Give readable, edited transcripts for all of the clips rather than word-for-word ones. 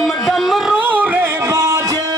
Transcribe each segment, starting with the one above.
डम डमरू रे बाजे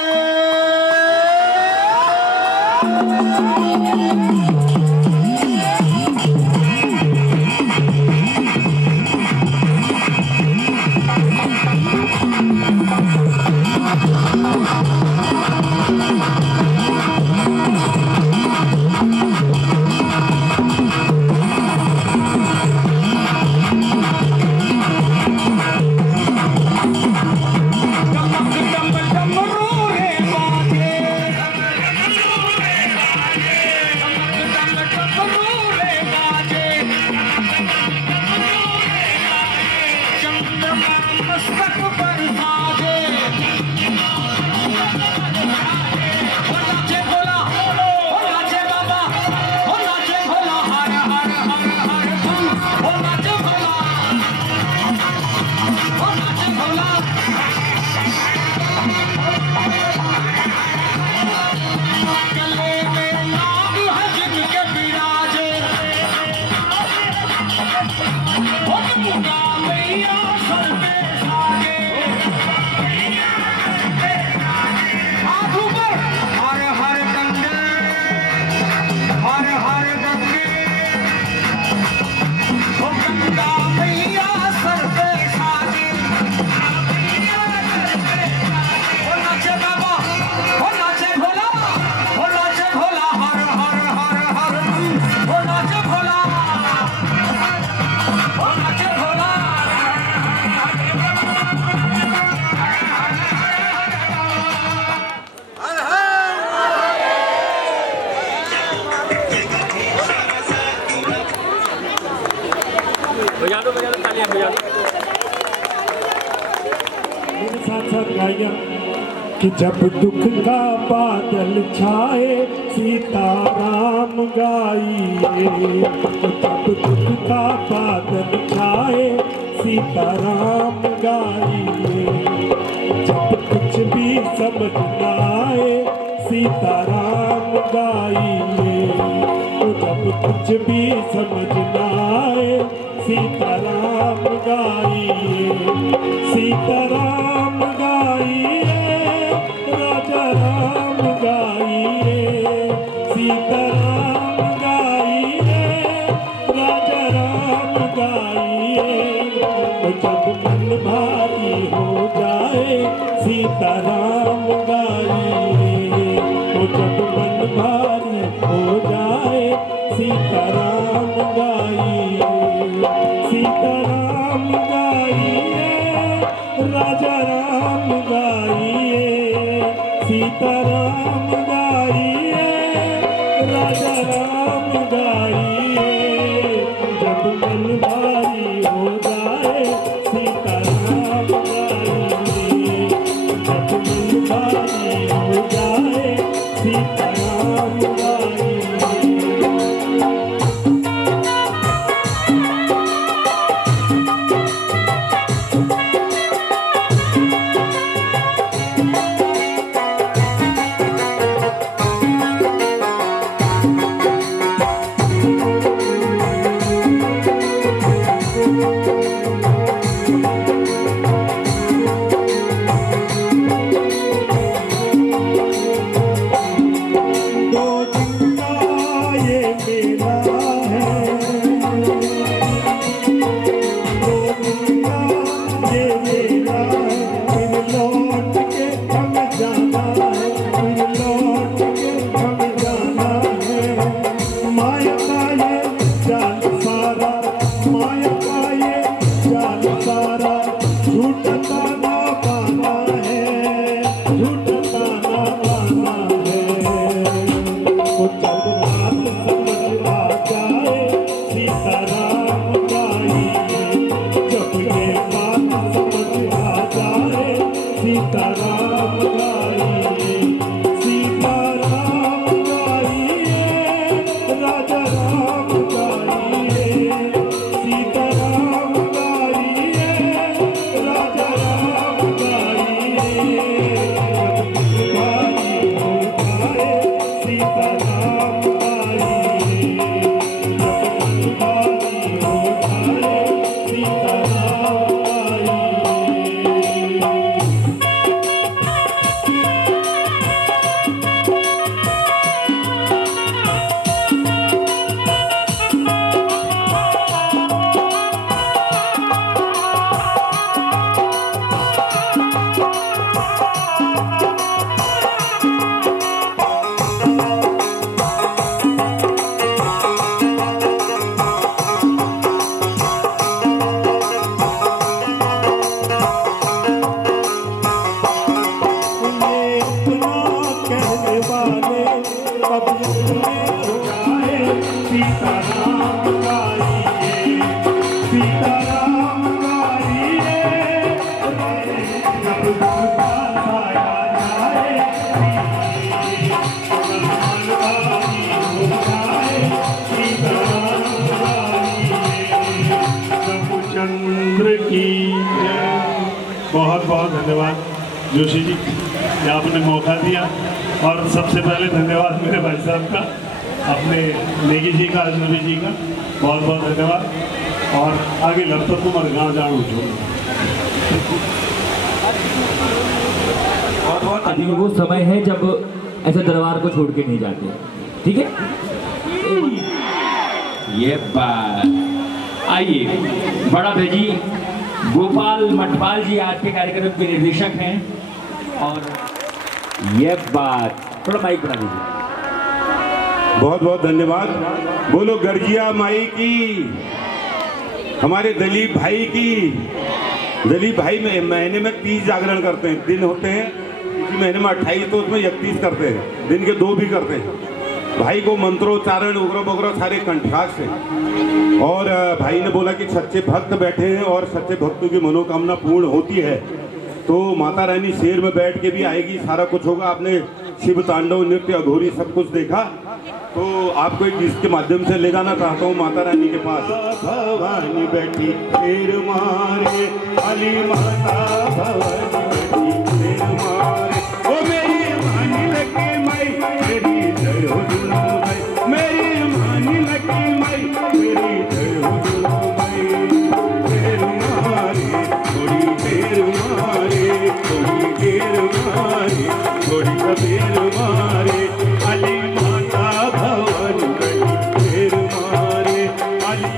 बजा दो तालियां बजा दो। मेरे साथ साथ गाइया कि जब दुख का बादल छाए सीताराम गाइए, जब दुख का बादल छाए सीताराम गाइए, जब कुछ भी समझ न आए सीताराम गाइए, जब कुछ भी समझ न आए सीताराम गाइए, सीताराम गाइए, राजा राम गाइए, सीताराम गाइए, राजा राम गाइए, जब मन भारी हो जाए सीताराम गाइए, जब मन भारी हो जाए सीताराम गाइए, सीताराम गाइए, राजा राम गाइए, सीताराम गाइए, राजा राम गाइए, जब मन भारी हो जाए सीताराम गाइए, जब मन भारी हो जाए सीताराम गाइए। जब दुर्गा साया जाए चंद्र की बहुत बहुत धन्यवाद जोशी जी कि आपने मौका दिया। और सबसे पहले धन्यवाद मेरे भाई साहब का, अपने नेगी जी का, अजनबी जी का बहुत बहुत धन्यवाद। और आगे लगता तुम्हारे गाँव जाऊँ छो अभी वो समय है जब ऐसे दरबार को छोड़ के नहीं जाते, ठीक है? ये बात आइए, बड़ा भेजी गोपाल मठपाल जी आज के कार्यक्रम के निर्देशक हैं। और ये बात थोड़ा माइक बना दीजिए। बहुत बहुत धन्यवाद। बोलो गर्जिया माई की, हमारे दलीप भाई की। दलीप भाई में महीने में 30 जागरण करते हैं, दिन होते हैं इसी महीने में 28, तो उसमें 31 करते हैं, दिन के 2 भी करते हैं। भाई को मंत्रोच्चारण उग्र बग्र सारे कंठास है। और भाई ने बोला कि सच्चे भक्त बैठे हैं और सच्चे भक्तों की मनोकामना पूर्ण होती है तो माता रानी शेर में बैठ के भी आएगी, सारा कुछ होगा। आपने शिव तांडव, नृत्य, अघोरी सब कुछ देखा, तो आपको एक गीत के माध्यम से ले जाना चाहता हूँ माता रानी के पास। भवानी बैठी शेर मारे, काली माता भवानी बैठी शेर मारे, ओ मेरी मानी लगे माई मेरी जय हो दुनो भाई, मेरी मानी लगे माई मेरी जय हो दुनो भाई। शेर मारे थोड़ी देर मारे, थोड़ी देर मारे, थोड़ी देर मारे, काली माता भवानी बैठी शेर मारे, काली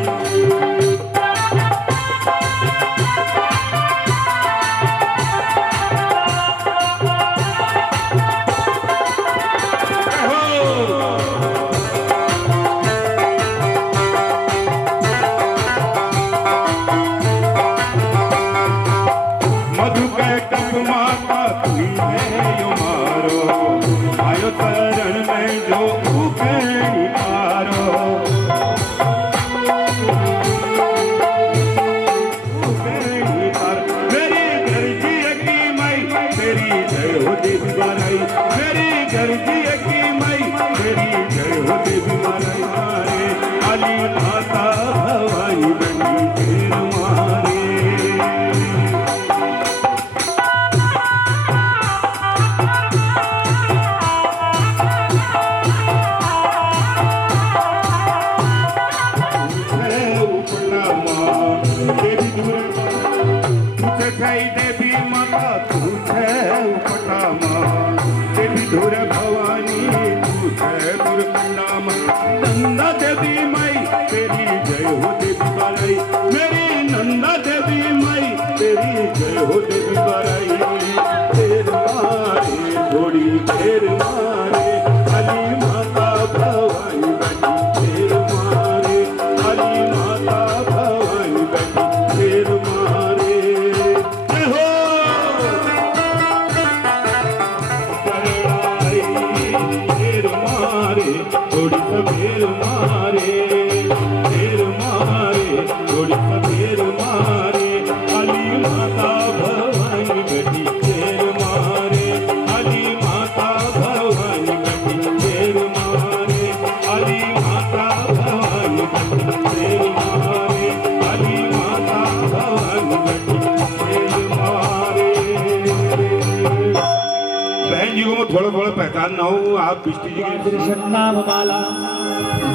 थोड़ा पहचान ना हो आप बिष्टी जी की नाम माला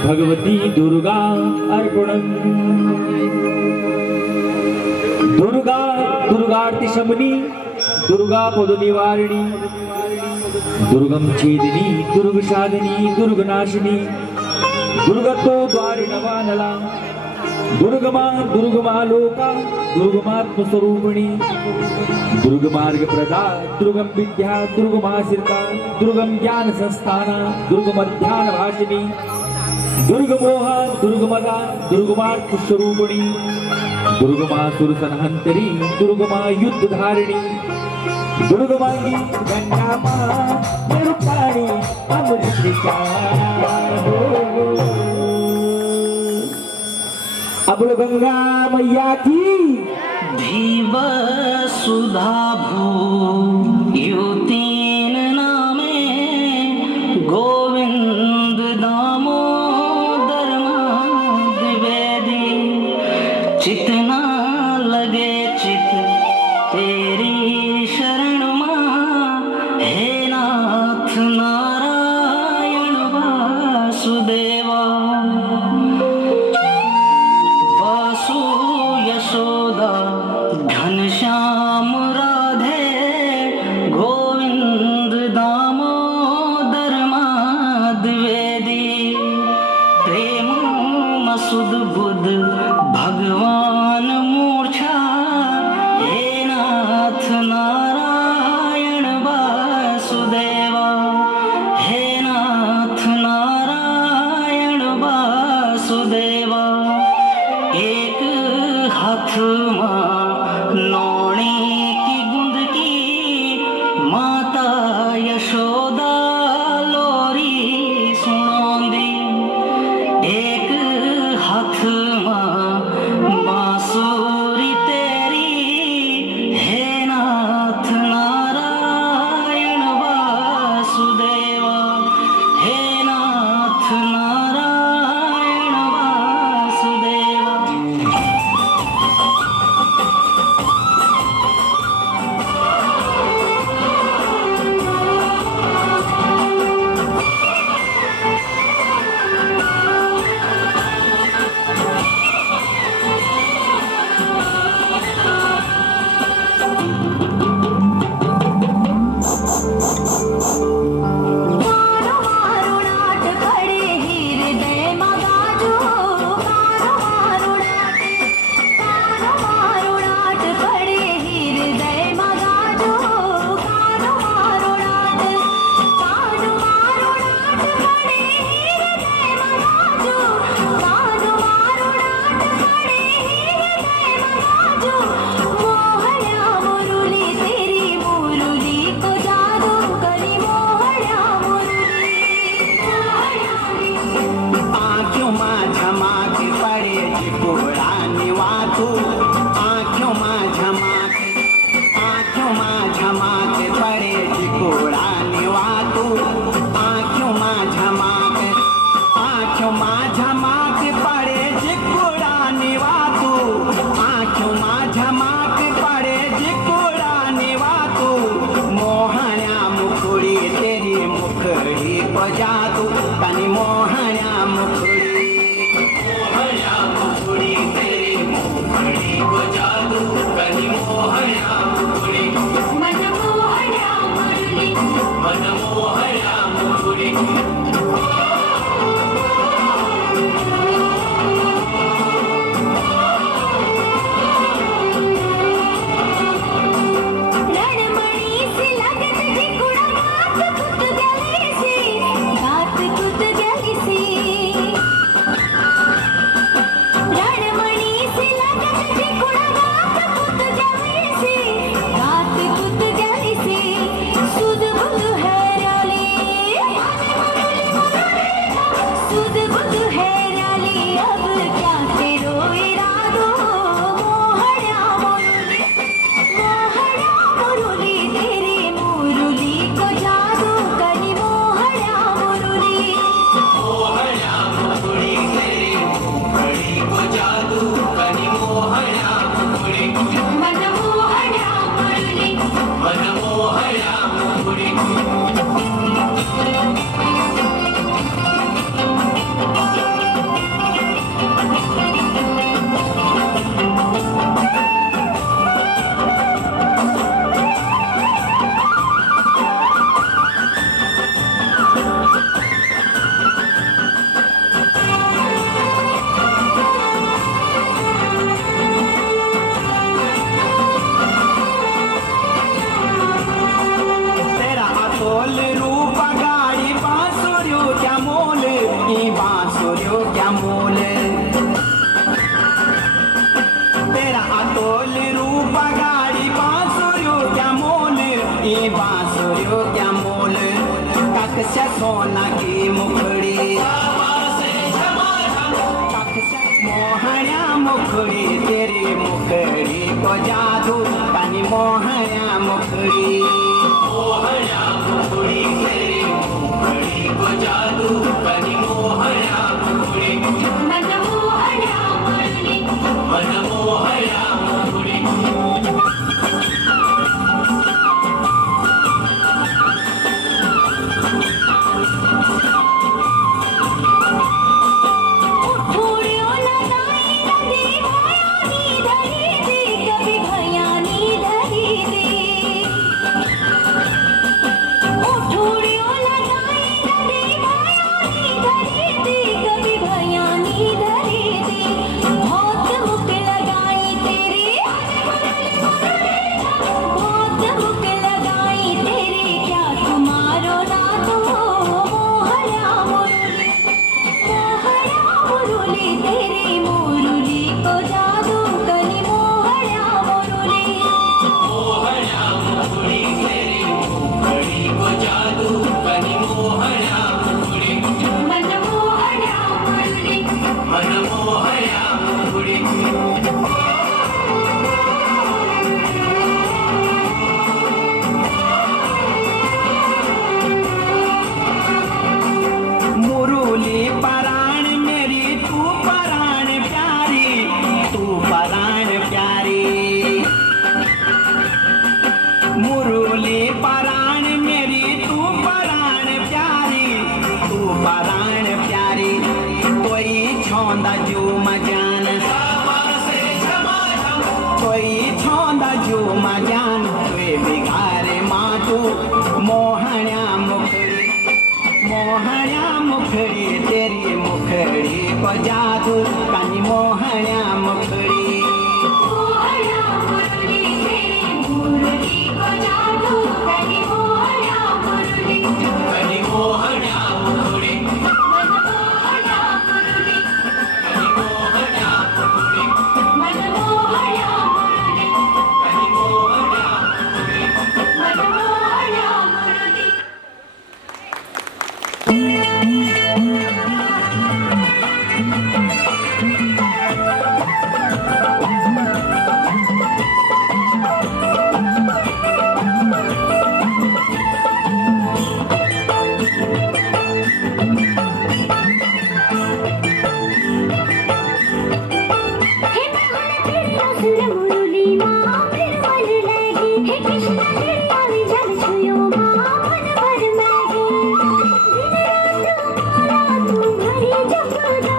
भगवती दुर्गा अर्पणम। दुर्गा दुर्गार्ति शमनी, दुर्गा पद निवारिणी, दुर्गम छेदिनी, दुर्ग साधिनी, दुर्ग नाशिनी, दुर्गतो द्वारि नवानला, दुर्गमा दुर्गमा लोका, दुर्गमात्म स्वरूपिणी, दुर्गमार्ग प्रदा, दुर्गम विद्या, दुर्गमाश्रिता, दुर्गम ज्ञान संस्थाना, दुर्गमध्यान भाषिणी, दुर्गमोहा, दुर्गमदा, दुर्गमार्ग स्वरूपिणी, दुर्गमासुर संहंतरी, दुर्गमा युद्ध धारिणी, दुर्गमांगी गंगामा निरुपाणी अमृतिका। अब गंगा मैया की दिवस सुधा भू यू तीन नामे गोविंद दामोदर द्विवेदी चितना लगे चित तेरी शरण मां हे नाथ नारायण वासुदेवा वासु यशोदा घनश्याम राधे गोविंद दामोदर द्विवेदी प्रेम मसुद बुध भगवान मूर्छा हे नाथ नारायण वासुदेवा हे नाथ नारायण वासुदेवा एक हाथ मां नौणी की गुंद की माता यशोदा लोरी सुनोंदी एक हाथ मां बांसुरी तेरी हे नाथ नारायण वासुदेवा हे नाथ नारायण वासुदेवा मारुणाट खड़े हृदय मगाजो मारुणाट खड़े हृदय मगाजो मारुणाट खड़े हृदय मगाजो मारुणाट खड़े हृदय मगाजो मोहना मुरली तेरी मुरली को जादू करी मोहना मुरली आँखों में झमाक पड़े पुरानी वातू आँखों में झमाक पड़े पुरानी वातू आँखों में झमाक पड़े पुरानी वातू आँखों में झमाक पड़े पुरानी वातू मोहना मुखड़ी तेरी मुखड़ी को जादू तनी मोहना मुखड़ी तेरी मुखड़ी को जादू तनी मोहना मुखड़ी मन मोहना मुरली मन मोहना मुखड़ी रणमणि से लगत जिकुड़ा गात कुत गली से रणमणि से लगत जिकुड़ा गात कुत गली से सुध बुध है राली सुध बुध है राली अब क्या तेरो इरादो मोहना मुरली तेरी मुरली को जादू करी मोहना मुरली तेरी मुखड़ी को जादू कनी मोहना मुखड़ी मन मोहना मुरली मन मोहना मुखड़ी तेरा अतोल रूप गाड़ी बांसुरियों क्या मोल ई बांसुरियों क्या मोल तेरा अतोल रूप गाड़ी बांसुरियों क्या मोल ई बांसुरियों क्या मोल तक से सोना की मुखड़ी तक से मोह मोहनिया मुखड़ी तेरी मुखड़ी को जादू कनी मोहनिया मुखड़ी मोहनिया मुखड़ी तेरी मुखड़ी को जादू कनी मोहनिया मुखड़ी मनमोहनिया मुरली मनमोहनिया मुखड़ी उठोड़ियों लगाई नदी भयानी धरी दी कभी भयानी धरी दी उठोड़ियों लगाई नदी भयानी धरी दी कभी भयानी धरी दी बहुत मुख लगाई तेरी बहुत मुख लगाई तेरी क्या तुम्हारो ना तो मोहनिया मुरली मोहनिया मुरली तेरी मुरली को जादू कनी मोहनिया मुरली मोहनिया मुखड़ी तेरी मुखड़ी को जादू कनी मोहनिया मुखड़ी मनमोहनिया मुरली मनमोहनिया मुखड़ी मुरली पराण मेरी तू पराण प्यारी तू पराण प्यारी मुरली पराण मेरी तू पराण प्यारी तू पराण प्यारी कोई छोंदा जो मजान कोई छोंदा जो मजान वे बिगारे मातू मोहनिया मुखड़ी मोहनिया मुखड़ी तेरी मुखड़ी को जादू कनी मोहनिया मुखड़ी मोहनिया मुरली तेरी मुरली को जादू कनी मोहनिया मुरली कनी मोहनिया मुखड़ी मनमोहनिया मुरली कनी मोहनिया मुखड़ी मनमोहनिया मुरली कनी मोहनिया मनमोहनिया मुरली हे मोहन तेरी असुर मुरली माँ फिर मन लगी हे कृष्ण तेरी आवी जल छुयो माँ मन भर मैगी दिन रात तुम्हारा तुम्हारी जपदा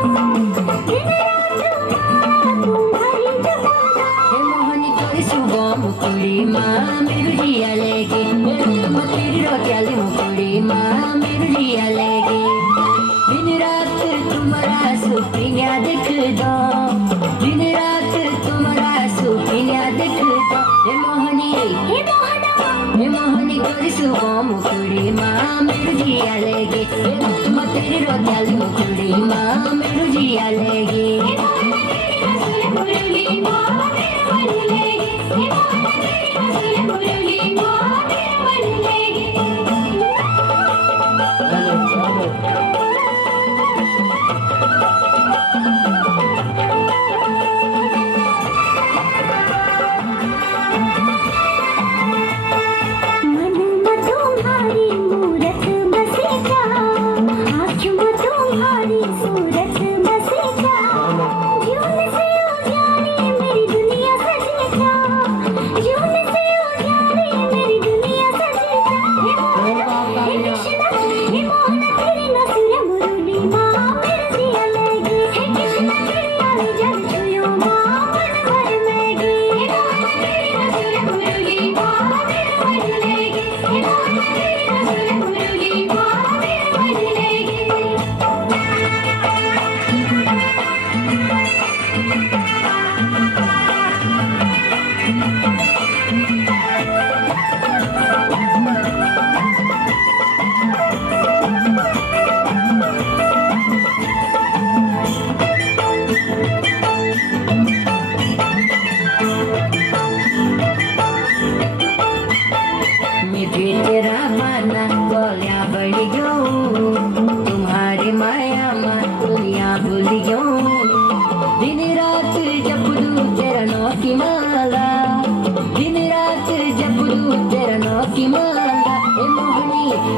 दिन रात तुम्हारा तुम्हारी जपदा हे मोहनी तोरी सुबह मुकुड़ी माँ मेरू जिया लेगी तुम तेरी रोटियाली मुकुड़ी माँ मेरू जिया लेगी दिन रात तुम्हारा सुपिया देख दो दिन रात तुम्हारा सुपिया देख दो हे मोहनी तोरी सुबह मुकुड़ी माँ मेरू जिया लेगी तुम तेरी रोटियाली मुकुड़ी माँ मेरू जिया लेगी मुरली माँ मेरा मन लेगी मुरली माँ मेरा मन लेगी मन में तुम्हारी मूरत बसे जा आँखों में तुम्हारी सूरत बसे जा जीवन से उजाड़ी मेरी दुनिया सजे जा जीवन से उजाड़ी मेरी जब तेरा नौकी मांगा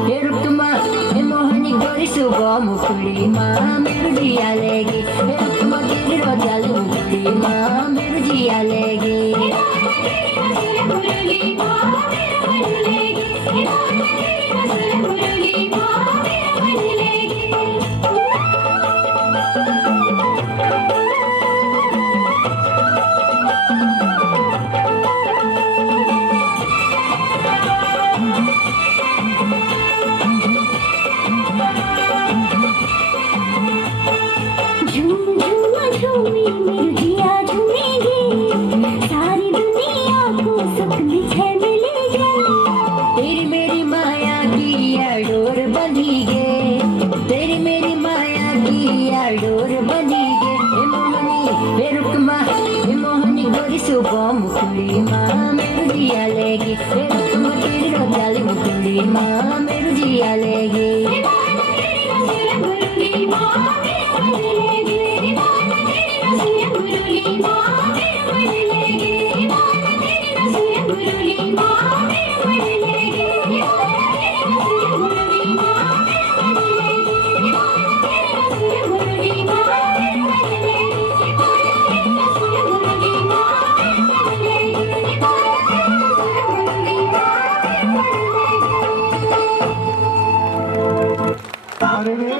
हे रुकमा हे मोहनी गोरी सुबह मुकुड़ी माँ मेरू जिया लेगी हे रुकमा तेरी रोजाली मुकुड़ी माँ मेरू जिया लेगी सुबह मुकुड़ी माँ मेरू जिया लेगी तुम तेरी रोजाली मुकुड़ी माँ मेरू जिया लेगी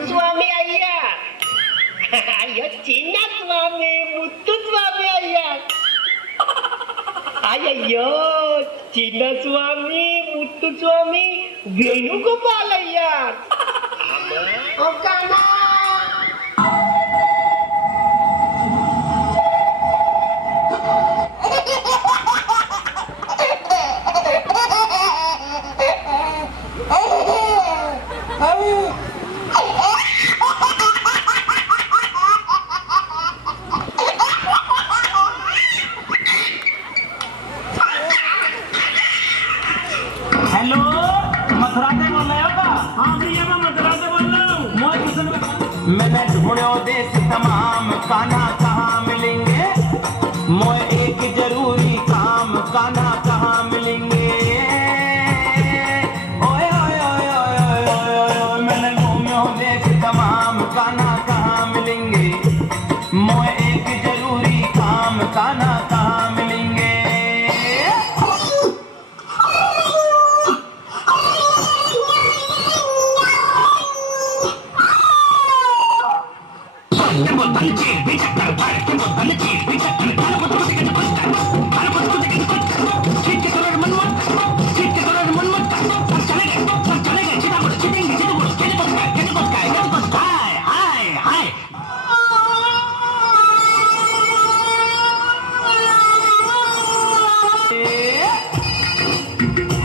स्वामी अय्या अय्यो चिन्न स्वामी मुत्तु स्वामी अय्या अय्यो चिन्न स्वामी मुत्तु स्वामी वेणुगोपाल अय्या ओ काना हेलो मथुरा से बोल रहे हो का? हाँ भैया मैं मथुरा से बोल रहा हूँ। मैंने ढूंढो देश तमाम कान्हा कहाँ मिलेंगे मोए एक जरूरी काम कान्हा कहाँ मिलेंगे ओए ओए ओए ओए ओए ओए मैंने घूमो देश तमाम कान्हा कहाँ मिलेंगे मोए एक जरूरी काम कान्हा कहाँ मिलेंगे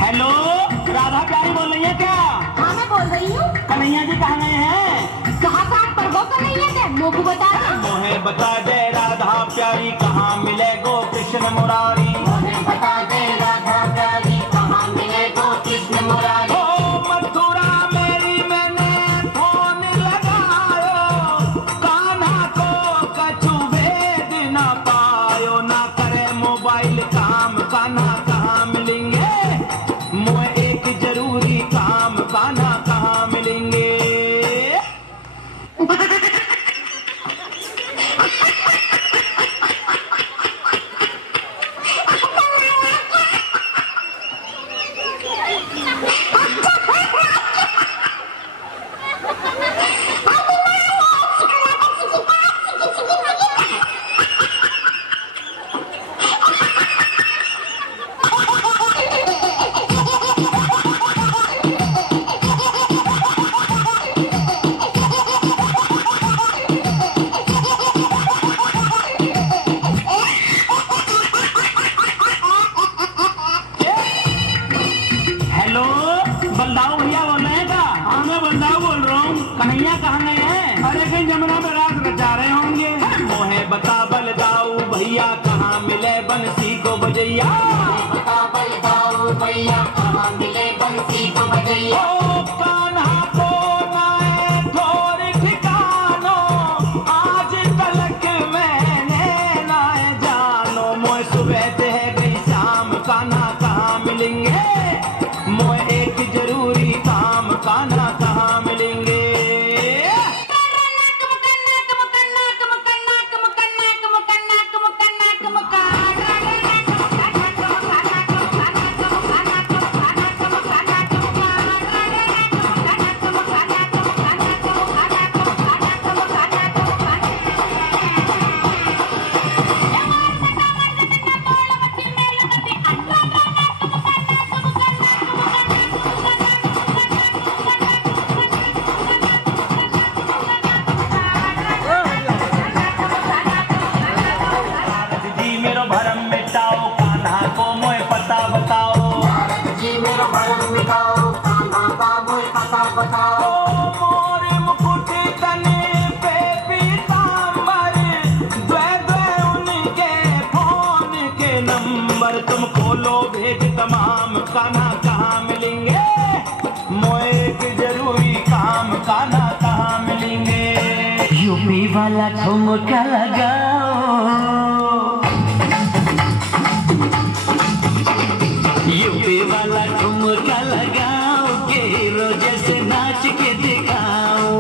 हेलो राधा प्यारी बोल रही है क्या? हाँ मैं बोल रही हूँ। कन्हैया जी कहाँ गए हैं? कहाँ कहाँ पर वो कन्हैया है? मुँह को बता दे। मोहे बता दे राधा प्यारी कहाँ मिले गो कृष्ण मुरारी मुझे बता दे राधा प्यारी कहाँ मिले गो कृष्ण मुरारी। ओ मथुरा मेरी मैंने फोन लगायो कान्हा को कछु भेद न पायो ना करे मोबाइल काम कान्हा कहाँ मिलेंगे मोहे एक जरूरी काम कान्हा कहाँ मिलेंगे हेलो बलदाऊ भैया बोल रहे हैं क्या? हाँ मैं बलदाऊ बोल रहा हूँ। कन्हैया कहाँ गए हैं? अरे कहीं जमुना में रात रचा रहे होंगे। मोहे बता बलदाऊ भैया कहाँ मिले बंसी को बजैया बता बलदाऊ भैया कहाँ मिले बंसी को बजैया। ओ कान्हा को नाए ठोर ठिकानो आज तलक मैंने नाए जानो मोए सुबह ते गई शाम कान्हा कहाँ मिलेंगे मोए एक जरूरी काम कान्हा कहाँ मिलेंगे जी मेरो भरम मिटाओ कान्हा को मोए पता बताओ जी मेरा भरम मिटाओ कान्हा का मोए पता बताओ मोरे मुकुट तने पे पीतांबर द्वे द्वे उनके फोन के नंबर तुम खोलो भेज तमाम कान्हा कहाँ मिलेंगे मोए एक जरूरी काम कान्हा कहाँ मिलेंगे यूपी वाला ठुमका लगाओ यूपी वाला ठुमका लगाओ के हीरो जैसे नाच के दिखाओ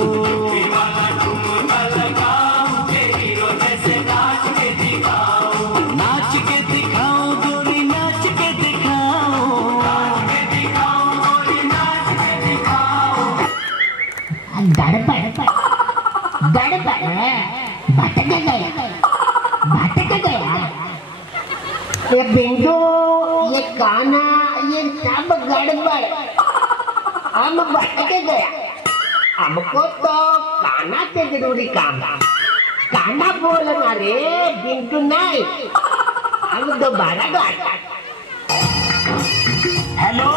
ठुमका लगाओ के हीरो जैसे नाच के दिखाओ नाच के दिखाओ गोरी नाच के दिखाओ के दिखाओ गोरी नाच के दिखाओ गड़बड़ भटक गया ये बिंदु ये काना ये सब गड़बड़ हम भटक गया हमको तो काना से जरूरी काम काना बोलना रे बिंदु नहीं हम दोबारा गाता हेलो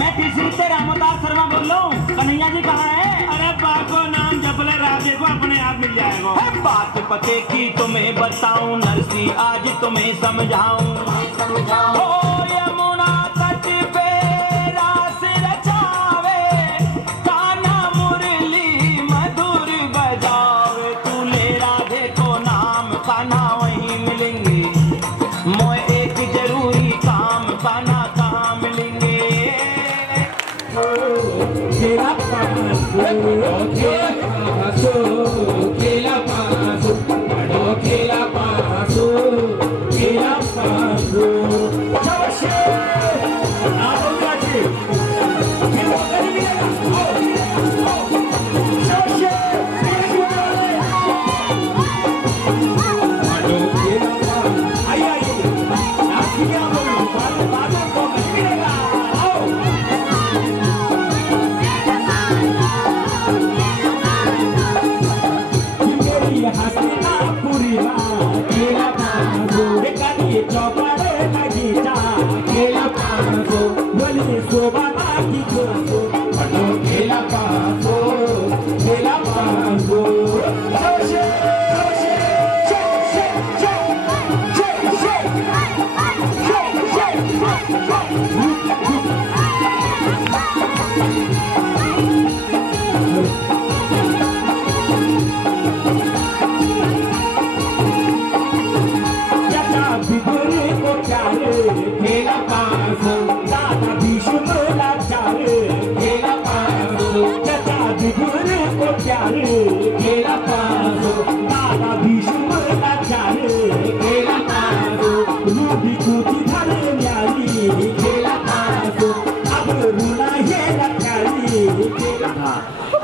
मैं टीसी से रामदास शर्मा बोल रहा हूँ कन्हैया जी कहाँ है अरे बाको नाम जपले राधे को अपने आप मिल जाएगा बात पते की तुम्हें बताऊं नरसी आज तुम्हें समझाऊं ओ यमुना तट पे रास रचावे कान्हा मुरली मधुर बजावे तू ले राधे को नाम कान्हा वहीं मिलेंगे मोए एक जरूरी काम कान्हा कहाँ मिलेंगे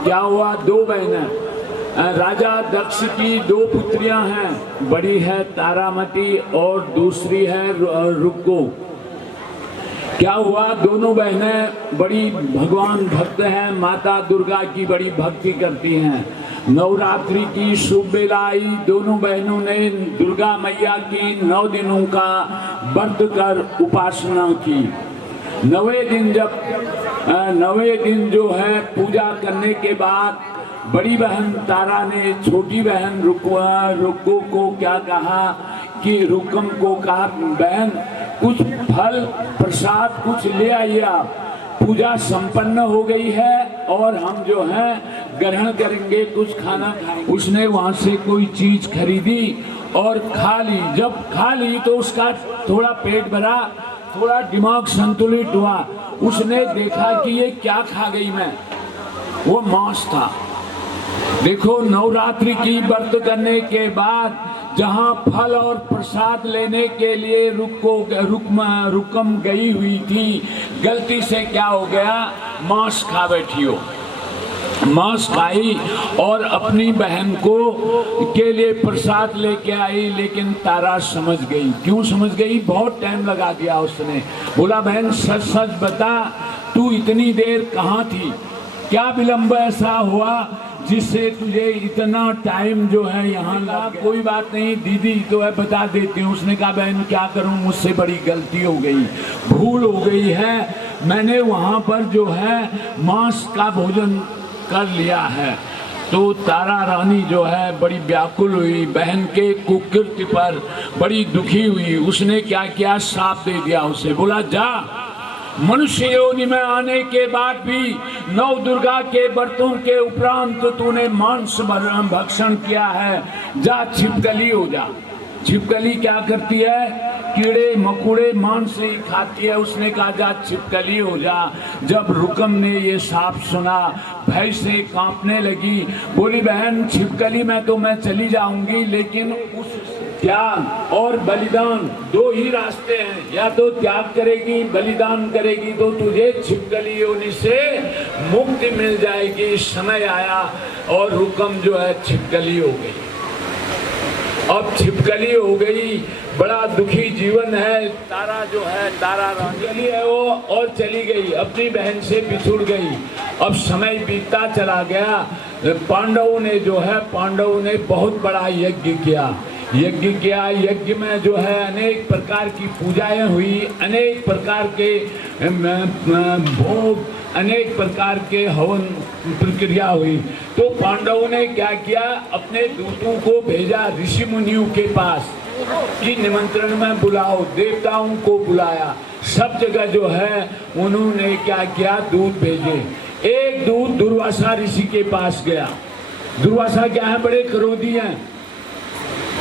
क्या हुआ दो बहनें राजा दक्ष की दो पुत्रियां हैं बड़ी है तारामती और दूसरी है रुक्को क्या हुआ दोनों बहनें बड़ी भगवान भक्त हैं माता दुर्गा की बड़ी भक्ति करती हैं नवरात्रि की शुभ बेला आई दोनों बहनों ने दुर्गा मैया की 9 दिनों का व्रत कर उपासना की 9वें दिन जो है पूजा करने के बाद बड़ी बहन तारा ने छोटी बहन रुक्को को क्या कहा कि रुकम को कहा बहन कुछ फल प्रसाद कुछ ले आइए पूजा संपन्न हो गई है और हम जो है ग्रहण करेंगे कुछ खाना उसने वहां से कोई चीज खरीदी और खा ली जब खा ली तो उसका थोड़ा पेट भरा थोड़ा दिमाग संतुलित हुआ। उसने देखा कि ये क्या खा गई मैं, वो मांस था। देखो नवरात्रि की व्रत करने के बाद जहां फल और प्रसाद लेने के लिए रुकम गई हुई थी, गलती से क्या हो गया, मांस खा बैठी हो। मांस खाई और अपनी बहन को के लिए प्रसाद लेके आई, लेकिन तारा समझ गई। क्यों समझ गई? बहुत टाइम लगा दिया उसने। बोला बहन सच सच बता, तू इतनी देर कहाँ थी? क्या विलंब ऐसा हुआ जिससे तुझे इतना टाइम जो है यहाँ लगा? कोई बात नहीं दीदी तो है, बता देती हूँ। उसने कहा बहन क्या करूँ, मुझसे बड़ी गलती हो गई, भूल हो गई है। मैंने वहाँ पर जो है मांस का भोजन कर लिया है। तो तारा रानी जो है बड़ी व्याकुल हुई, बहन के कुकृत्य पर बड़ी दुखी हुई। उसने क्या किया, श्राप दे दिया उसे। बोला जा, मनुष्य योनि में आने के बाद भी नौ दुर्गा के व्रतों के उपरांत तूने मांस भक्षण किया है, जा छिपकली हो जा। छिपकली क्या करती है, कीड़े मकोड़े मांस ही खाती है। उसने कहा जा छिपकली हो जा। जब रुकम ने ये साफ सुना, भय से कांपने लगी। बोली बहन छिपकली में तो मैं चली जाऊंगी, लेकिन उस त्याग और बलिदान दो ही रास्ते हैं, या तो त्याग करेगी बलिदान करेगी तो तुझे छिपकली योनि से मुक्ति मिल जाएगी। समय आया और रुकम जो है छिपकली हो गई। अब छिपकली हो गई, बड़ा दुखी जीवन है। तारा जो है, तारा रानी है वो, और चली गई, अपनी बहन से बिछुड़ गई। अब समय बीतता चला गया। पांडवों ने बहुत बड़ा यज्ञ किया। यज्ञ में जो है अनेक प्रकार की पूजाएं हुई, अनेक प्रकार के भोग, अनेक प्रकार के हवन प्रक्रिया हुई। तो पांडवों ने क्या किया, अपने दूतों को भेजा ऋषि मुनियों के पास कि निमंत्रण में बुलाओ। देवताओं को बुलाया, सब जगह जो है उन्होंने क्या किया, दूत भेजे। एक दूत दुर्वासा ऋषि के पास गया। दुर्वासा क्या है, बड़े क्रोधी हैं,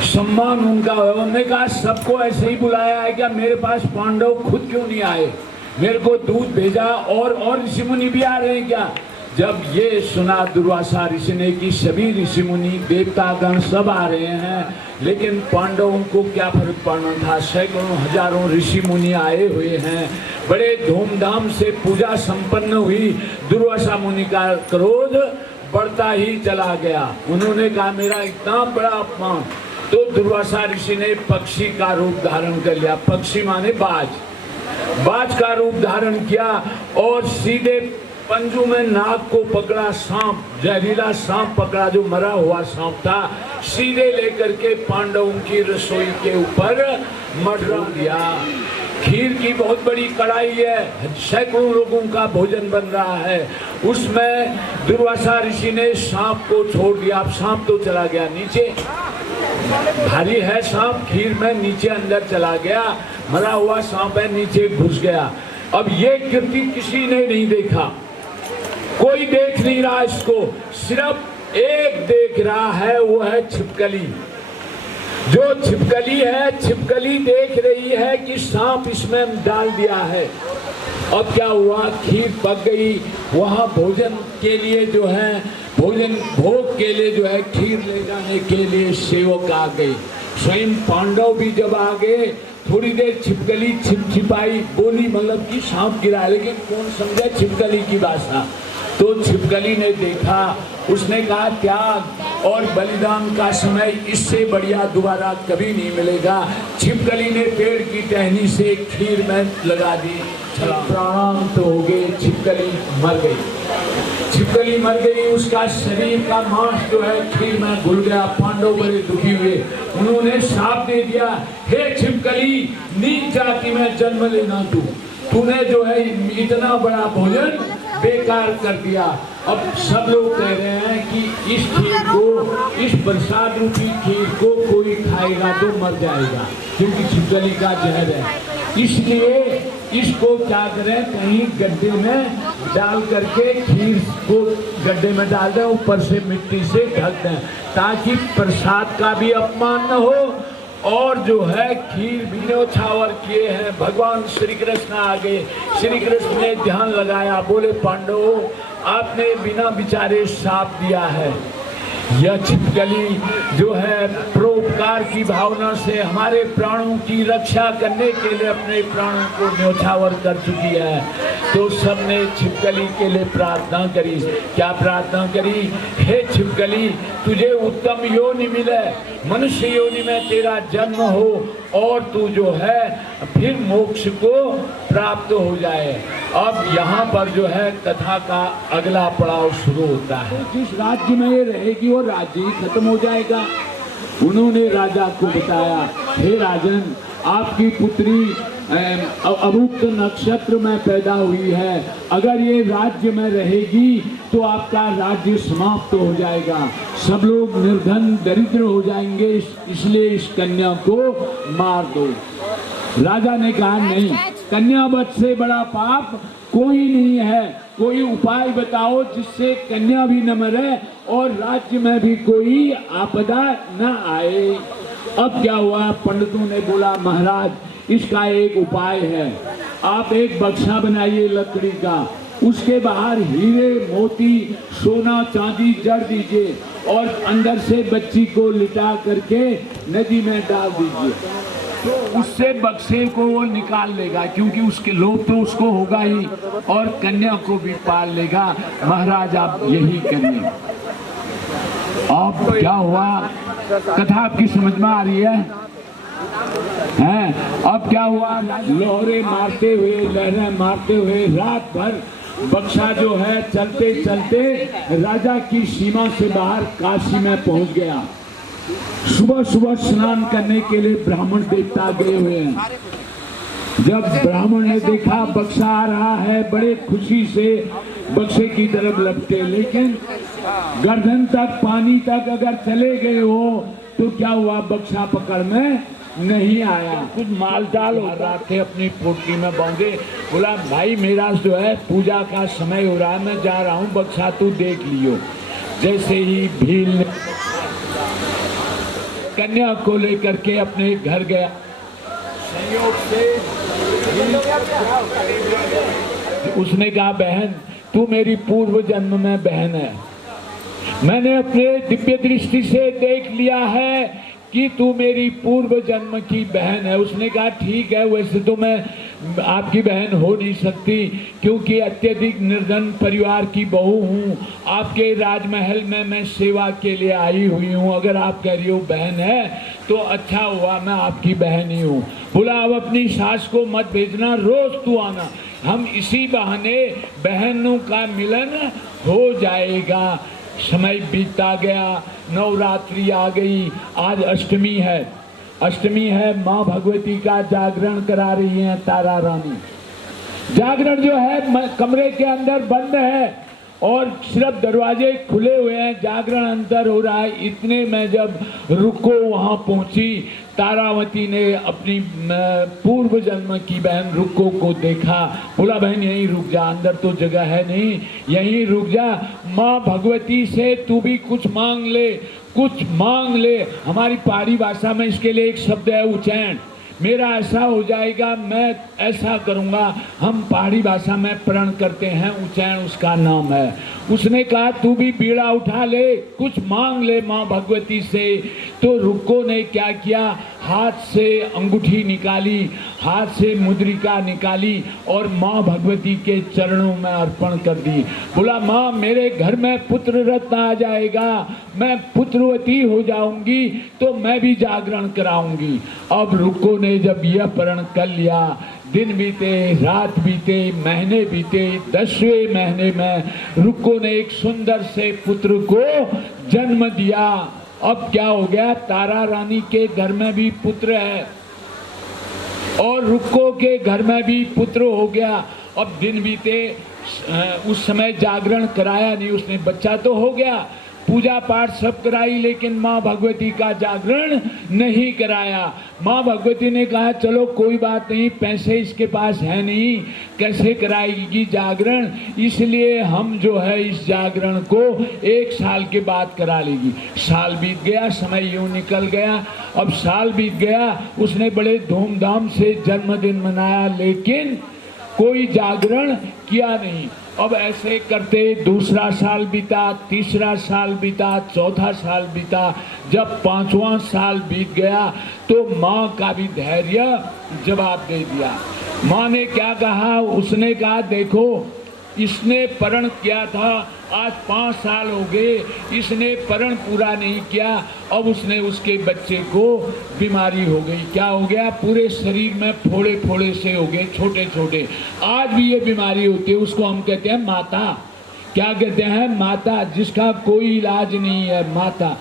सम्मान उनका है। उन्होंने कहा सबको ऐसे ही बुलाया है क्या, मेरे पास पांडव खुद क्यों नहीं आए, मेरे को दूत भेजा और ऋषि मुनि भी आ रहे हैं क्या? जब ये सुना दुर्वासा ऋषि ने कि सभी ऋषि मुनि देवतागण सब आ रहे हैं, लेकिन पांडवों को क्या फर्क पड़ना था, सैकड़ों हजारों ऋषि मुनि आए हुए हैं। बड़े धूमधाम से पूजा संपन्न हुई। दुर्वासा मुनि का क्रोध बढ़ता ही चला गया। उन्होंने कहा मेरा इतना बड़ा अपमान। तो दुर्वासा ऋषि ने पक्षी का रूप धारण कर लिया। पक्षी माने बाज का रूप धारण किया और सीधे पंजों में नाग को पकड़ा, सांप, जहरीला सांप पकड़ा, जो मरा हुआ सांप था, सीधे लेकर के पांडवों की रसोई के ऊपर मडरा दिया। खीर की बहुत बड़ी कढ़ाई है, सैकड़ों लोगों का भोजन बन रहा है, उसमें दुर्वासा ऋषि ने सांप को छोड़ दिया। अब सांप तो चला गया नीचे, भारी है सांप, खीर में नीचे अंदर चला गया, मरा हुआ सांप है, नीचे घुस गया। अब ये कृति किसी ने नहीं देखा, कोई देख नहीं रहा इसको, सिर्फ एक देख रहा है, वो है छिपकली। जो छिपकली है, छिपकली देख रही है कि सांप इसमें डाल दिया है। अब क्या हुआ, खीर पक गई, वहां भोजन के लिए जो है, भोजन भोग के लिए जो है खीर ले जाने के लिए सेवक आ गए। स्वयं पांडव भी जब आ गए, थोड़ी देर छिपकली छिपाई, बोली मतलब कि सांप गिरा, लेकिन कौन समझे छिपकली की भाषा। तो छिपकली ने देखा, उसने कहा त्याग और बलिदान का समय इससे बढ़िया दोबारा कभी नहीं मिलेगा। छिपकली ने पेड़ की टहनी से खीर में लगा दी, प्राणांत तो हो गए, छिपकली मर गई। छिपकली मर गई, उसका शरीर का मांस जो है खीर में घुल गया। पांडव बड़े दुखी हुए, उन्होंने शाप दे दिया, हे छिपकली, नीच जाति में जन्म लेना तूने जो है इतना बड़ा भोजन बेकार कर दिया। अब सब लोग कह रहे हैं कि इस खीर को, इस प्रसाद रूपी खीर को कोई खाएगा तो मर जाएगा, क्योंकि छिपकली का जहर है। इसलिए इसको क्या करें, कहीं गड्ढे में डाल करके खीर को गड्ढे में डाल दें, ऊपर से मिट्टी से ढक दें, ताकि प्रसाद का भी अपमान न हो और जो है खीर भी न्योछावर किए हैं। भगवान श्री कृष्ण आ गए, श्री कृष्ण ने ध्यान लगाया, बोले पांडवों आपने बिना विचारे श्राप दिया है। यह छिपकली जो है परोपकार की भावना से हमारे प्राणों की रक्षा करने के लिए अपने प्राणों को न्योछावर कर चुकी है। तो सबने छिपकली के लिए प्रार्थना करी। क्या प्रार्थना करी? हे छिपकली, तुझे उत्तम योनि मिले, मनुष्य योनि में तेरा जन्म हो और तू जो है फिर मोक्ष को प्राप्त हो जाए। अब यहाँ पर जो है कथा का अगला पड़ाव शुरू होता है। जिस राज्य में ये रहेगी वो राज्य ही खत्म हो जाएगा। उन्होंने राजा को बताया, हे राजन, आपकी पुत्री अभुक्त नक्षत्र में पैदा हुई है, अगर ये राज्य में रहेगी तो आपका राज्य समाप्त हो जाएगा, सब लोग निर्धन दरिद्र हो जाएंगे, इसलिए इस कन्या को मार दो। राजा ने कहा नहीं, कन्या वध से बड़ा पाप कोई नहीं है, कोई उपाय बताओ जिससे कन्या भी न मरे और राज्य में भी कोई आपदा न आए। अब क्या हुआ? पंडितों ने बोला महाराज इसका एक उपाय है, आप एक बक्सा बनाइए लकड़ी का, उसके बाहर हीरे मोती सोना चांदी जड़ दीजिए और अंदर से बच्ची को लिटा करके नदी में डाल दीजिए, तो उससे बक्से को वो निकाल लेगा, क्योंकि उसके लोभ तो उसको होगा ही और कन्या को भी पाल लेगा। महाराज आप यही करिए। अब क्या हुआ? कथा आपकी समझ में आ रही है? अब क्या हुआ? लोहरे मारते हुए, लहरें मारते हुए रात भर बक्सा जो है चलते चलते राजा की सीमा से बाहर काशी में पहुंच गया। सुबह सुबह स्नान करने के लिए ब्राह्मण देवता गए हुए हैं। जब ब्राह्मण ने देखा बक्सा आ रहा है, बड़े खुशी से बक्से की तरफ लपटे, लेकिन गर्दन तक पानी तक अगर चले गए हो तो क्या हुआ? बक्सा पकड़ में नहीं आया। कुछ मालडाल हो रहा थे अपनी पोटली में बांधे, बोला भाई मेरा जो है पूजा का समय हो रहा है, मैं जा रहा हूँ, बक्सा तू देख लियो। जैसे ही भील ने कन्या को लेकर के अपने घर गया, संयोग से उसने कहा बहन तू मेरी पूर्व जन्म में बहन है, मैंने अपने दिव्य दृष्टि से देख लिया है कि तू मेरी पूर्व जन्म की बहन है। उसने कहा ठीक है, वैसे तो मैं आपकी बहन हो नहीं सकती क्योंकि अत्यधिक निर्धन परिवार की बहू हूँ, आपके राजमहल में मैं सेवा के लिए आई हुई हूँ, अगर आप कह रही हो बहन है तो अच्छा हुआ, मैं आपकी बहन ही हूँ। बोला अब अपनी सास को मत भेजना, रोज तू आना, हम इसी बहाने बहनों का मिलन हो जाएगा। समय बीतता गया, नवरात्रि आ गई, आज अष्टमी है, अष्टमी है, माँ भगवती का जागरण करा रही हैं तारा रानी। जागरण जो है कमरे के अंदर बंद है और सिर्फ दरवाजे खुले हुए हैं, जागरण अंदर हो रहा है। इतने में जब रुको वहाँ पहुँची, तारावती ने अपनी पूर्व जन्म की बहन रुको को देखा, बोला बहन यहीं रुक जा, अंदर तो जगह है नहीं, यहीं रुक जा, माँ भगवती से तू भी कुछ मांग ले, कुछ मांग ले। हमारी पहाड़ी भाषा में इसके लिए एक शब्द है उचैन, मेरा ऐसा हो जाएगा, मैं ऐसा करूँगा, हम पहाड़ी भाषा में प्रण करते हैं, उचैन उसका नाम है। उसने कहा तू भी बीड़ा उठा ले, कुछ मांग ले माँ भगवती से। तो रुको ने क्या किया, हाथ से अंगूठी निकाली, हाथ से मुद्रिका निकाली और माँ भगवती के चरणों में अर्पण कर दी। बोला माँ मेरे घर में पुत्र रत्न आ जाएगा, मैं पुत्रवती हो जाऊंगी तो मैं भी जागरण कराऊंगी। अब रुको ने जब यह प्रण कर लिया, दिन बीते, रात बीते, महीने बीते, 10वें महीने में रुको ने एक सुंदर से पुत्र को जन्म दिया। अब क्या हो गया, तारा रानी के घर में भी पुत्र है और रुको के घर में भी पुत्र हो गया। अब दिन बीते, उस समय जागरण कराया नहीं उसने, बच्चा तो हो गया पूजा पाठ सब कराई, लेकिन माँ भगवती का जागरण नहीं कराया। माँ भगवती ने कहा चलो कोई बात नहीं, पैसे इसके पास है नहीं, कैसे कराएगी जागरण, इसलिए हम जो है इस जागरण को 1 साल के बाद करा लेगी। साल बीत गया, समय यूं निकल गया। अब साल बीत गया, उसने बड़े धूमधाम से जन्मदिन मनाया, लेकिन कोई जागरण किया नहीं। अब ऐसे करते 2रा साल बीता, 3रा साल बीता, 4था साल बीता। जब 5वां साल बीत गया तो माँ का भी धैर्य जवाब दे दिया। माँ ने क्या कहा, उसने कहा देखो इसने प्रण किया था, आज 5 साल हो गए, इसने प्रण पूरा नहीं किया। अब उसने उसके बच्चे को बीमारी हो गई। क्या हो गया, पूरे शरीर में फोड़े फोड़े से हो गए, छोटे छोटे। आज भी ये बीमारी होती है, उसको हम कहते हैं माता। क्या कहते हैं, माता, जिसका कोई इलाज नहीं है, माता।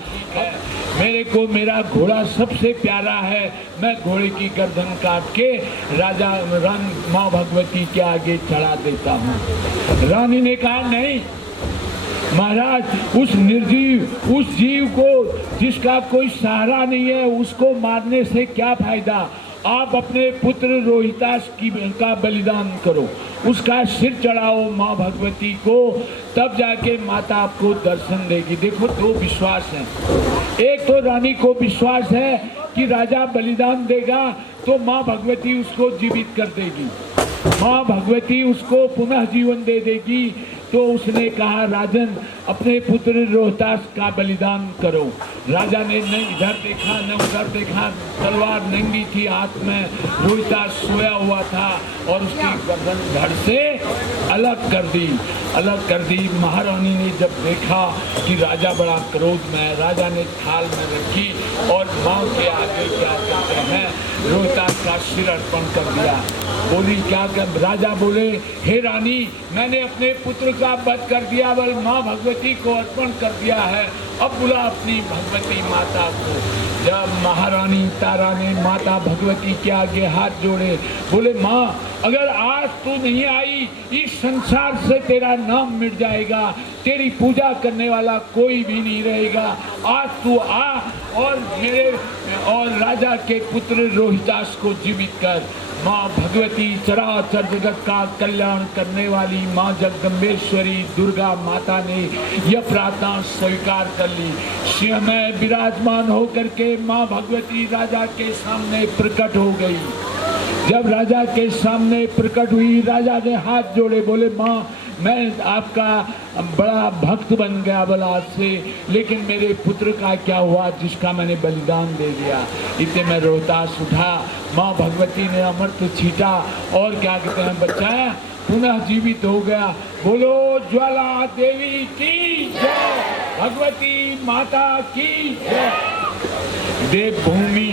मेरे को मेरा घोड़ा सबसे प्यारा है, मैं घोड़े की गर्दन काट के राजा रानी माँ भगवती के आगे चढ़ा देता हूँ। रानी ने कहा नहीं महाराज, उस निर्जीव, उस जीव को जिसका कोई सहारा नहीं है, उसको मारने से क्या फायदा। आप अपने पुत्र रोहितास का बलिदान करो, उसका सिर चढ़ाओ माँ भगवती को, तब जाके माता आपको दर्शन देगी। देखो 2 विश्वास हैं। एक तो रानी को विश्वास है कि राजा बलिदान देगा तो माँ भगवती उसको जीवित कर देगी, माँ भगवती उसको पुनः जीवन दे देगी। तो उसने कहा राजन अपने पुत्र रोहतास का बलिदान करो। राजा ने न इधर देखा न उधर देखा, तलवार नंगी थी हाथ में, रोहतास सोया हुआ था और उसकी गर्दन धड़ से अलग कर दी। महारानी ने जब देखा कि राजा बड़ा क्रोध में, राजा ने थाल में रखी और माँ के आगे क्या कहते हैं रोहतास का सिर अर्पण कर दिया। बोली क्या कर, राजा बोले हे रानी, मैंने अपने पुत्र का वध कर दिया, बल माँ भगवती को अर्पण कर दिया है, अब बुला अपनी भगवती माता को। जब महारानी तारा ने माता भगवती के आगे हाथ जोड़े, बोले माँ अगर आज तू नहीं आई, इस संसार से तेरा नाम मिट जाएगा, तेरी पूजा करने वाला कोई भी नहीं रहेगा। आज तू आ और राजा के पुत्र रोहितास को जीवित कर। माँ भगवती चराचर जगत का कल्याण करने वाली माँ जगदम्बेश्वरी दुर्गा माता ने यह प्रार्थना स्वीकार कर ली। सिंह में विराजमान होकर के माँ भगवती राजा के सामने प्रकट हो गई। जब राजा के सामने प्रकट हुई, राजा ने हाथ जोड़े, बोले माँ मैं आपका बड़ा भक्त बन गया बलात् से, लेकिन मेरे पुत्र का क्या हुआ जिसका मैंने बलिदान दे दिया। इतने में रोहतास उठा, माँ भगवती ने अमृत छीटा और क्या कहते हैं बच्चा पुनः जीवित हो गया। बोलो ज्वाला देवी की जय, भगवती माता की जय। देवभूमि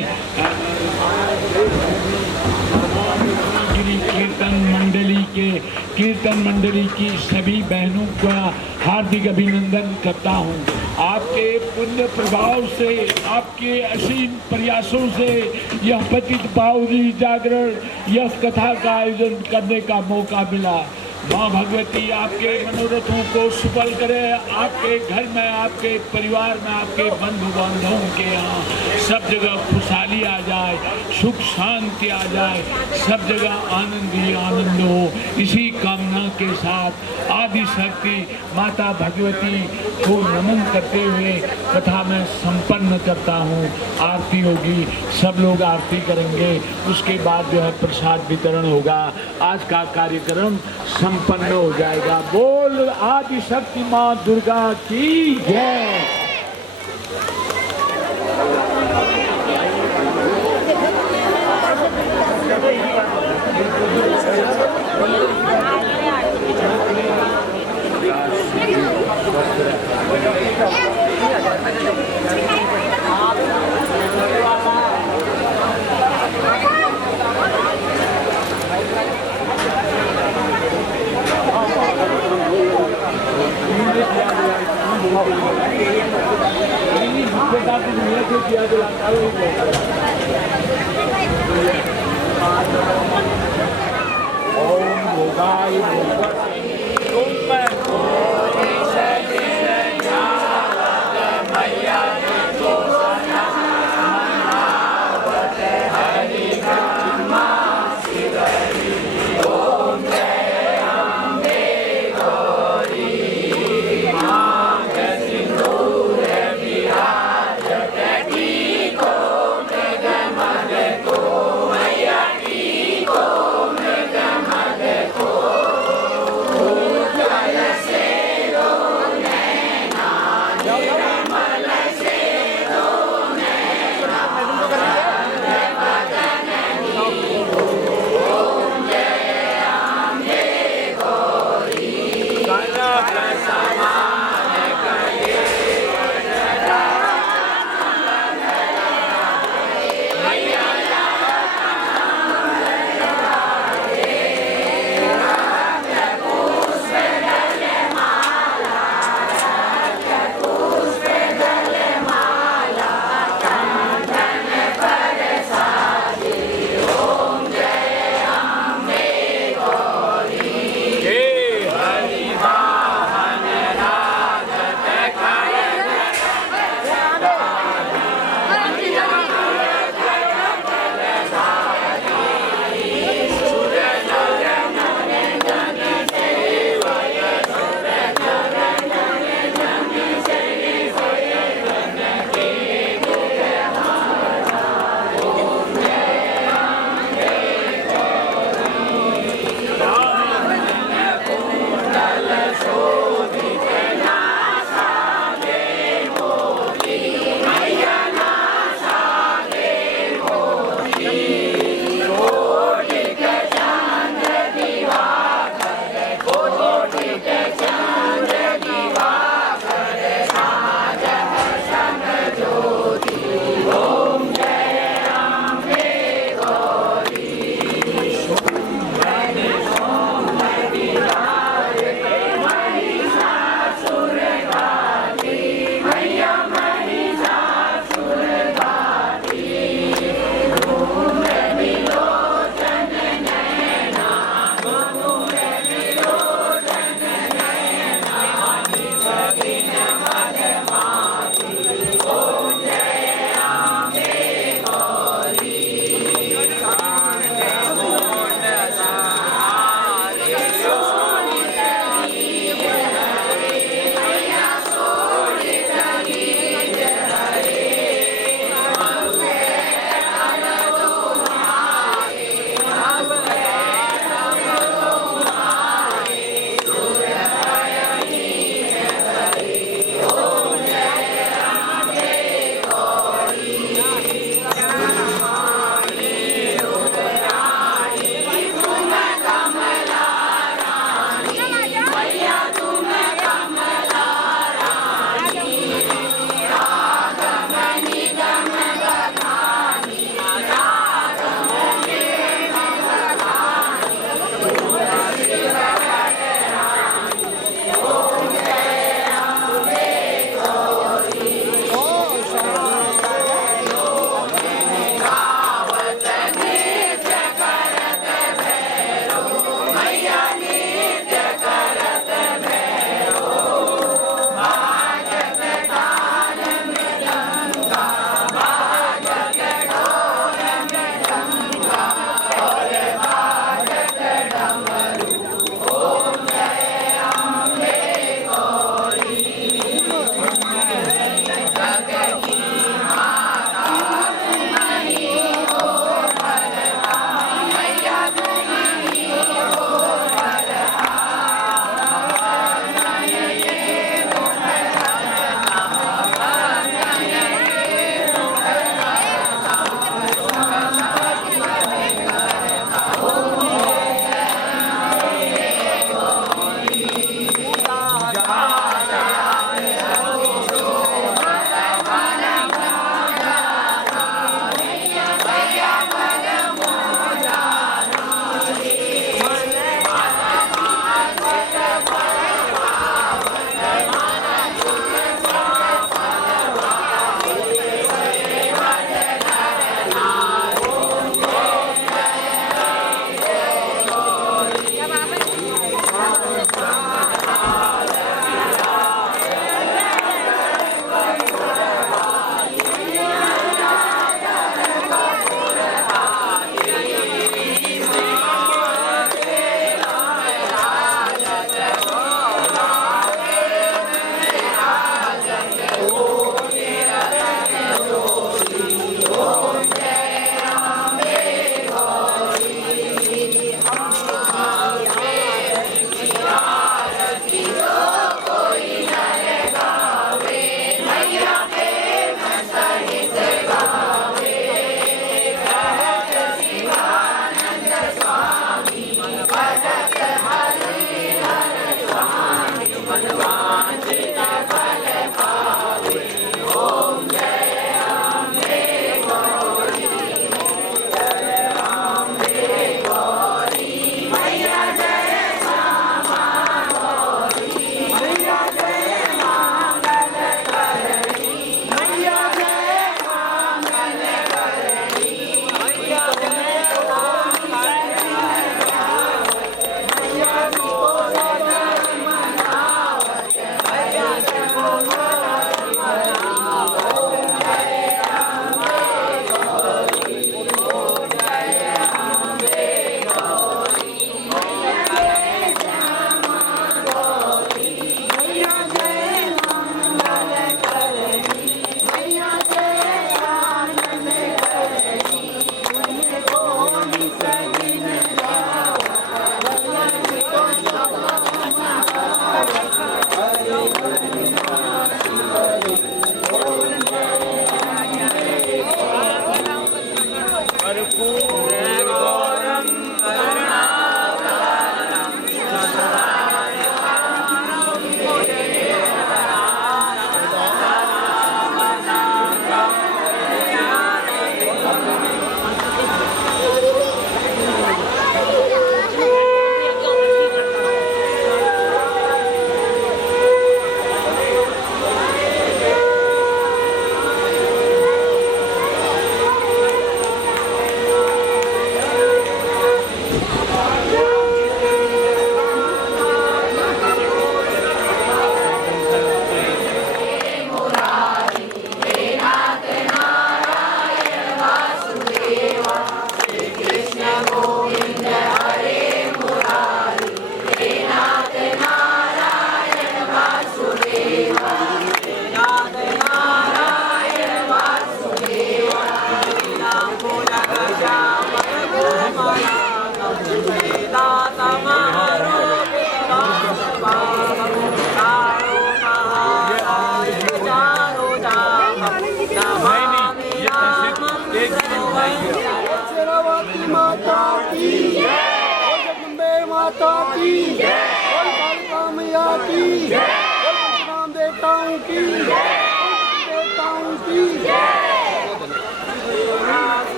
कीर्तन मंडली की सभी बहनों का हार्दिक अभिनंदन करता हूँ। आपके पुण्य प्रभाव से, आपके असीम प्रयासों से यह पतित पावनी जागरण, यह कथा का आयोजन करने का मौका मिला। माँ भगवती आपके मनोरथों को सफल करे, आपके घर में, आपके परिवार में, आपके बंधु बांधवों के यहाँ सब जगह खुशहाली आ जाए, सुख शांति आ जाए, सब जगह आनंद ही आनंद हो। इसी कामना के साथ आदि शक्ति माता भगवती को नमन करते हुए कथा में संपन्न करता हूँ। आरती होगी, सब लोग आरती करेंगे, उसके बाद जो है प्रसाद वितरण होगा। आज का कार्यक्रम संपन्न हो जाएगा। बोल आदि शक्ति माँ दुर्गा की जय। ओम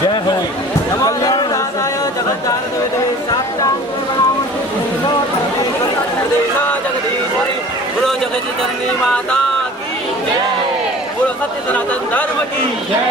जय हो बोलो जगत जननी माता की जय। बोलो सत्य सनातन धर्म की जय।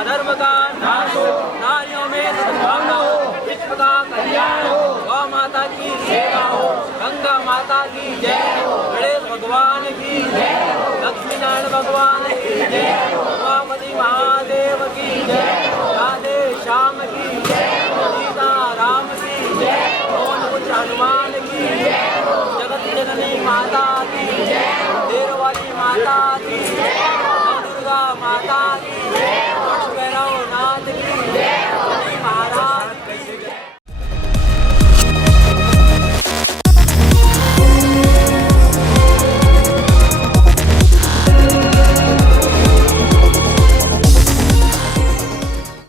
अधर्म का नाश हो, नारियों में सद्भावना हो, विश्व का कल्याण हो, गौ माता की सेवा हो, गंगा माता की जय हो, गणेश भगवान की जय हो, लक्ष्मी नारायण भगवान की जय हो, उमापति महादेव की जय हो, राधे श्याम की जय हो, सीता राम की जय हो, पवन पुत्र हनुमान की जय हो, जगत जननी माता की जय हो, शेरवाली माता की जय हो, दुर्गा माता की